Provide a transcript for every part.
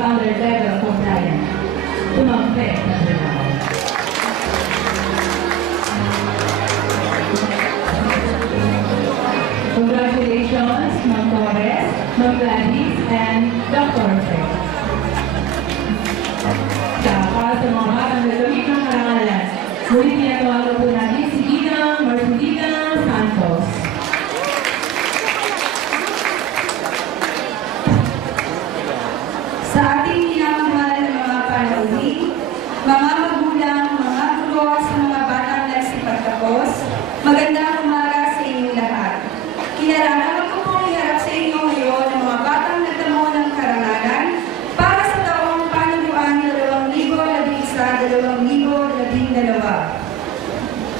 founder level compliant. Tumampe na sila. Congratulations, Ma'am Torres, Ma'am Gladys, and Dr. Fred. Para sa mga batang nagawin ng karangalan, muli tinatawagan po natin si Ginang Marcelina Santos. Sa ating minamahal na mga panauwi, mga magulang, mga guro, sa mga batang nagsipagtapos, magandang umaga sa inyong lahat. Kinaraman ko pong iharap sa inyo ngayon ang mga batang nagtamo ng karangalan para sa taong panubuan 2011-2012.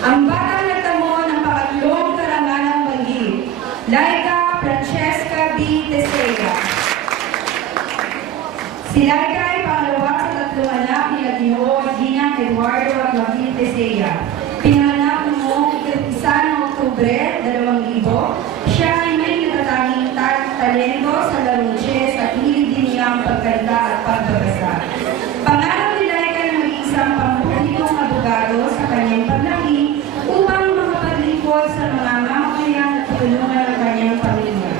Ang batang nagtamo ng pangatlong karangalang banggi, Laika Francesca B. Tesega. Si Laika ay pangalawa sa tatlong anak ni Ginoo Ginang Eduardo at Joaquin Tesega. Pinanganak noong 1 ng Oktubre 2000. Siya ay may natatanging talento sa larong chess at hilig din niya ang pagkanta at pagbabasa. Pangarap ni Laika na maging isang pampublikong abogado sa kanyang paglaki upang makapaglingkod sa mga mamamayan at tulungan ng kanyang pamilya.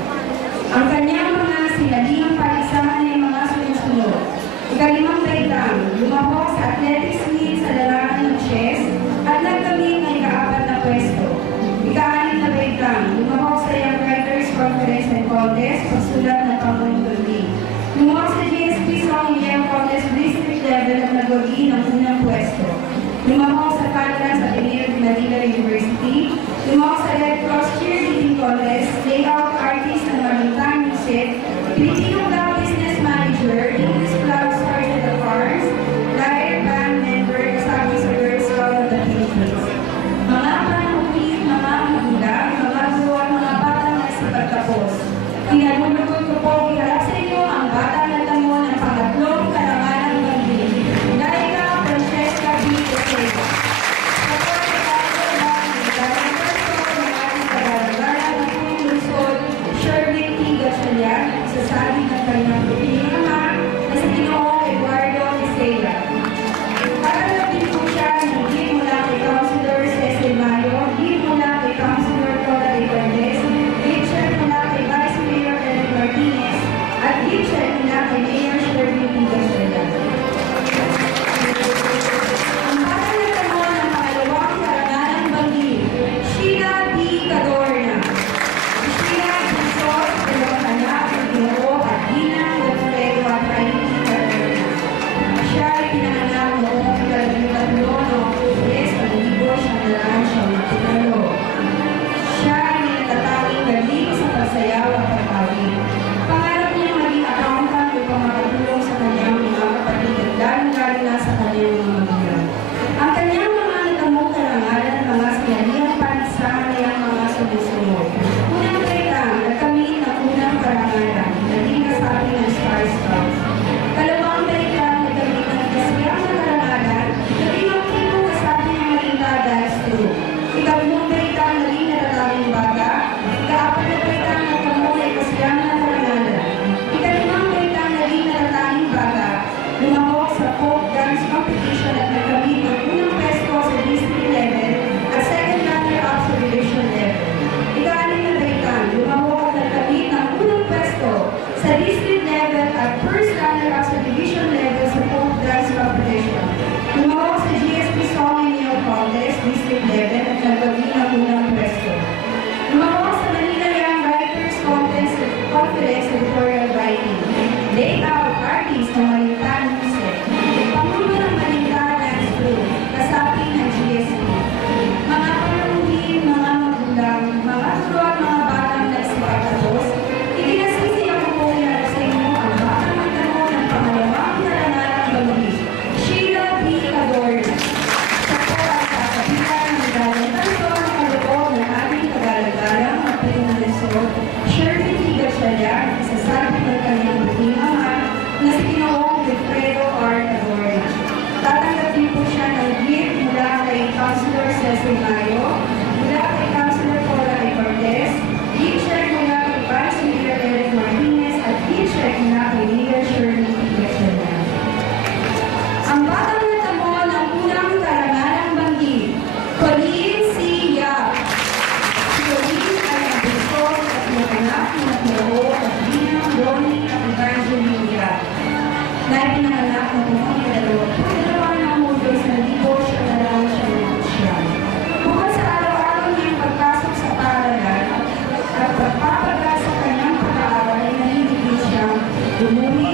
Ang kanyang mga sinalihang palisahan ay mga sunod-sunod. Ikalimang baitang, lumabok sa athletics meet sa larangan ng chess at nagkamit ng ika-4 na pwesto. Ika-6 na baitang, lumabok sa Young Writers Conference and Contest, pagsulat ng pangungtuli. Lumabok sa GSP Song and Young Contest District Level at nagwagi ng unang pwesto. Lumabok sa Canada's Ateneo de Manila University. Lumabok sa Red Cross Cheerleading Contest, Layout Artist ng Marintan Music, Filipino Club Business Manager, English Club Sergeant of Arms, Lyre Band Member, kasama sa Girl Scout of the Philippines. Mga panauwi, mga magulang, mga guro at mga batang nagsipagtapos. Pinalulugod ko po iharap sa inyo ang batang nagtamo ng pangatlong karangalang banggi, Laika Francesca B. Tesega. Sherwin T. Gatchalian, sasabi ng kanyang pinama na si Ginoong Eduardo Tesega. Tatanggap din po siya ng gift mula kay Councilor Cecil Mayo, gift mula kay Councilor Tola de Valdez, gift check mula kay Vice Mayor Ellen Martinez, at gift check mula kay Mayor Sherwin T. Gatchalian. Ang batang nagtamo ng pangalawang karangalang banggi, Sheila D. Cadorna. Sheila Sos, dalawang anak ng Ginoo at Ginang Godfredo at Raiti Cadorna. Siya ay pinanganak noong 2003 noong Oktubre sa 1970. Siya ay may natatanging galing sa pagsayaw at pagtawid. Pangarap niya maging accountant upang makatulong sa kanyang mga kapatid at lalo-lalo na sa kanyang mga magulang. Ang kanyang mga natamong karangalan at mga sinalihang palisahan ay ang mga sumusunod. Unang baitang, nagkamit ng unang karangalan, naging kasabi ng Star Scouts. Kalawang baitang, nagkamit ng kasiyang na karangalan, naging ang tipong kasabi ng Marinda Dives Group. Ikalimang baitang, naging natatanging bata. Ika-4 na baitang, nagtamo ay kasiyang na karangalan. Ikalimang baitang, naging natatanging bata. Lumabok sa folk dance competition at nagkamit ng unang pwesto sa district level at second runner-up sa division level. Ika-6 na baitang, lumabok at nagkamit ng unang pwesto sa district level at first runner-up sa division level sa folk dance competition. Lumabok sa GSP Song and Young Contest district level at nagkamit ng unang pwesto. Lumabok sa Manila Young na Pio at Ginang, Ronnie at Evangeline Yap. Na ipinanganak na noong dalawa ng mundo sa libo siya na lang siya ng siya. Bukod sa araw-araw niyang pagpasok sa paaralan at pagpapagal sa kanyang pag-aaral ay nahihigit siyang umuwi,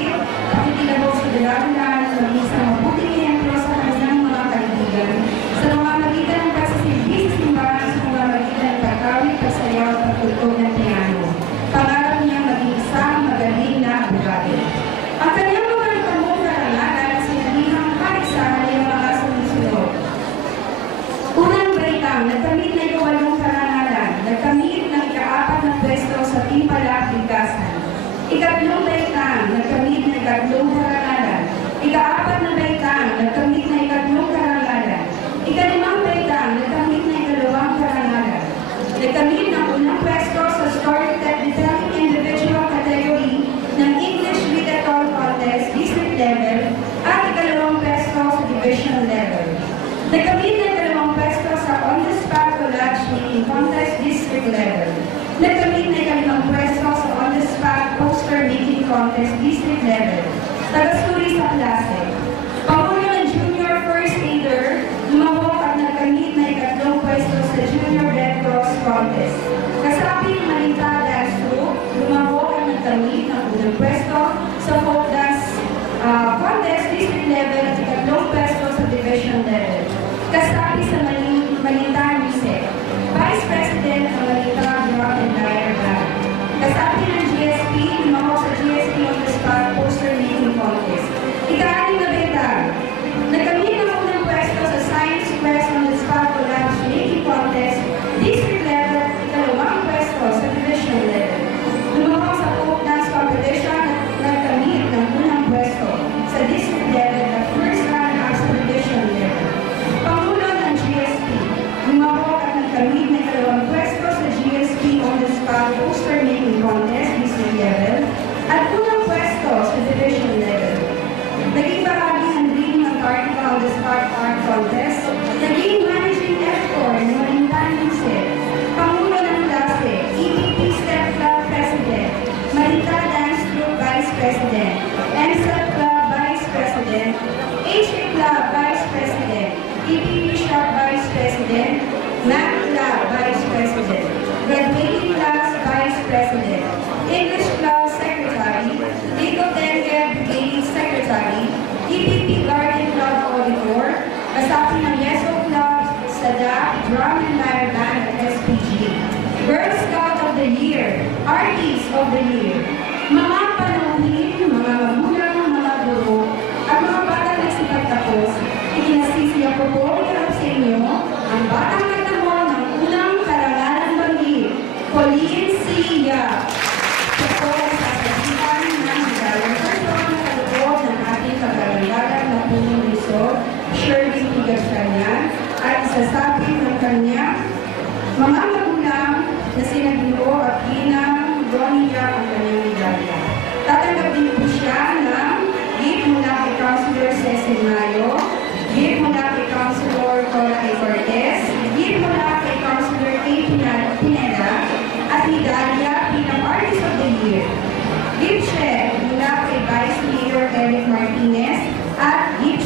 pakikilabot sa dalaman at maging sa mabuting ehemplo sa kanyang mga kaibigan sa pamamagitan ng pagsisilbi sa simbahan sa pamamagitan ng pagkawit, pagsayaw at pagtugtog ng piano. Pangarap niyang maging isang magaling na abogado. Ang kanyang mga nakamong karangalan ay sinabihang paisahan ay ang mga sumusunod. Unang baitang, nagkamit na ikawalong karangalan, nagkamit ng ikaapat na pwesto sa Timpala, Bigkasan. Ikatlong baitang, nagkamit na ikatlong karangalan. Ikaapat na baitang, nagkamit na ikatlong karangalan. Ikalimang baitang, nagkamit na ikalawang karangalan. Nagkamit ng unang pwesto sa storytelling individual category ng English Literature Contest District Level at ikalawang pwesto sa Division Level. Nagkamit na ikalawang pwesto sa On-the-Spot Collage Making Contest District Level. Nagkamit na ikalimang pwesto sa On-the-Spot Poster Making Contest District Level. Tagasuri sa klase. Pangulo ng Junior First Aider, lumahok at nagkamit na ikatlong pwesto sa Junior Red Cross Contest. Kasapi ng Malinta Dance Group, lumahok at nagkamit ng unang pwesto sa Folk Dance Contest District Level at ikatlong pwesto sa Division Level. Kasapi sa Malinta Music, Vice President ng Malinta Rock and Lyre Band. Kasapi ng GSP, lumahok sa GSP on the Spot Poster Making Contest. Ika-anim na betang, nagkamit ng unang pwesto sa Science Quest on the Spot Collage Making Contest District Level at ikalawang pwesto sa Division Level. Lumahok sa Folk Dance Competition at nagkamit ng unang pwesto sa District Level at first runner-up sa Division Level. Pangulo ng GSP, lumahok at nagkamit ng ikalawang pwesto sa GSP on the Spot Poster Making Contest District Level at unang pwesto sa Division Level. Naging bahagi ng Dream ng Article on the Spot Art Contest, naging managing editor ng Malinta Music, Pangulo ng klase, EPP Step Club President, Malinta Dance Group Vice President, MSEP Club Vice President, HA Club Vice President, EPP Shop Vice President, MAC Club Vice President, Graduating Class Vice President, English Club Secretary, Legal Dengue Brigade Secretary, EPP Garden Club Auditor, kasapi ng Yeso Club, SADAP, Drum and Lyre Band at SPG, Girl Scout of the Year, Artist of the Year, mga panuhin, mga magulang, mga guro, at mga batang nagsipagtapos, ikinasisiya ko po iharap sa inyo ang batang nagtamo ng unang karangalan banggit, Pauline C. Yap. Ito po ay sasabihan ng hidayang person na kalugod ng ating kagalangalan na punong Luzon, Shirley Tigaskanyan, at isasabi ng kanya mga magulang na sina Gino at Ginang, Donia ang kanyang medalya. Tatanggap din po siya ng gift mula kay Councilor Cecil Mayo, gift mula kay Councilor Cora A. Cortez, gift mula kay Councilor A. Pineda, at medalya bilang Artist of the Year. Gift check mula kay Vice Mayor Eric Martinez at gift